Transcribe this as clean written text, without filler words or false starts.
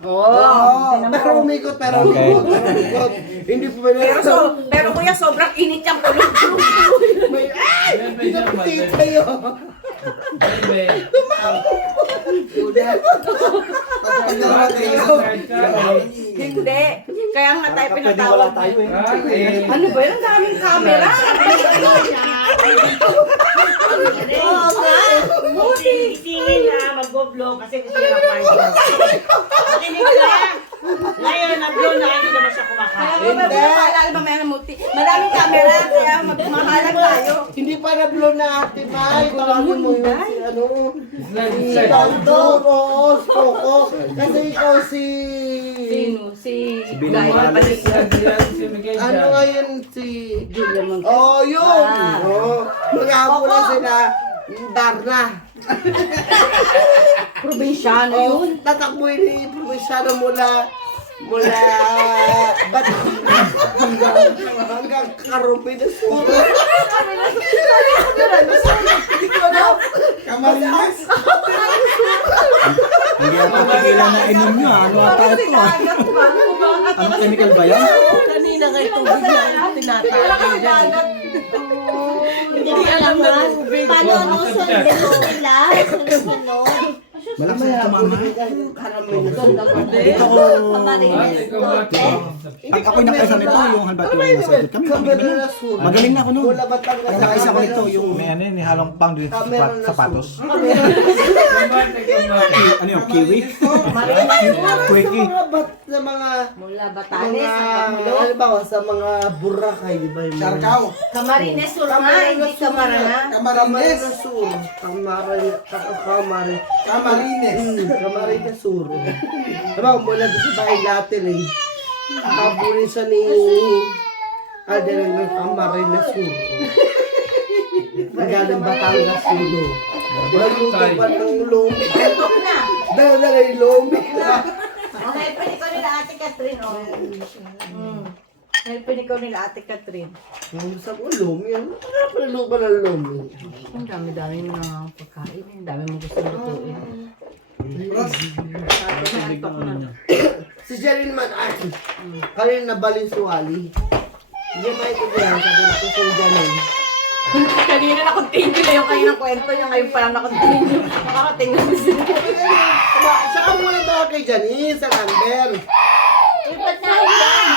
Pero umikot, pero umikot. Hindi po ba Pero kuya, sobrang init yung kulog-kulog. Pinaputi kayo. Hindi. Kaya nga tayo pinatawag. Ano ba yun? Ang daming camera. Oo nga. Isingin na mag-blow kasi gusto niya mag-party. Makinig ka! Ngayon, nag-blow na, hindi naman siya kumakain. Madaming camera, kaya magmamahalag tayo. Hindi pa na-blow na Ate May. Tawagin mo yun si ano. Si Tando. Coco. Kasi ikaw si... Sino? Si Binamahal. Ano ngayon si... Julia Montes. Oh, yun! Mag-aabula sila. Darna. Probinsyano yun. Tatakbuhin ni Provinciano mula hanggang Karumi na Suro. Hindi ko alam. Camarines. Hindi ako pagilan na inom nyo. Ano ata ito? Ano chemical ba yan? Kanina kay tubig yan. Tinatawag dyan. Hindi alam na tubig. Paano ano sundan nila? Sunod. Malakas ang tumama. Karumi na Suro. Dito ko... Pag ako'y nakaisa nito, yung halbat yung masagot kami. Kamera na Suro. Magaling na ako nun. Wala ba Pag nakaisa ko nito, yung... May ano yun, halong pang din sa sapatos. Ano yung kiwi? Quickie. Sa mga Mula Batanes hanggang Mulo. halimbawa sa mga Boracay, di ba yung mga... Siargao. Camarines Sur nga, hindi Camarana. Camarines Sur. Camarines. Camarines Sur. Diba, mula doon sa bahay natin eh. Habulin siya ni Alden ng Camarines Sur. Magaling Batangas Sulo. Walang luto pa ng lomi. Dala yung lomi. Helpin ikaw nila Ate Catherine. Helpin ikaw nila Ate Catherine. Sabi ko, lomi. Ano pala lupa ng lomi? Ang dami-dami na pagkain. Ang dami mo gusto lutuin. Si Jerin man ay kanina nabalin si Wally. Hindi ba ito yan? Sabi ko si Jerin. Kanina na-continue na yung kaninang kwento. Yung ngayon pa lang na-continue. Nakakating na sila. Saka mo lang daw kay Janice sa number. Ba't na yan?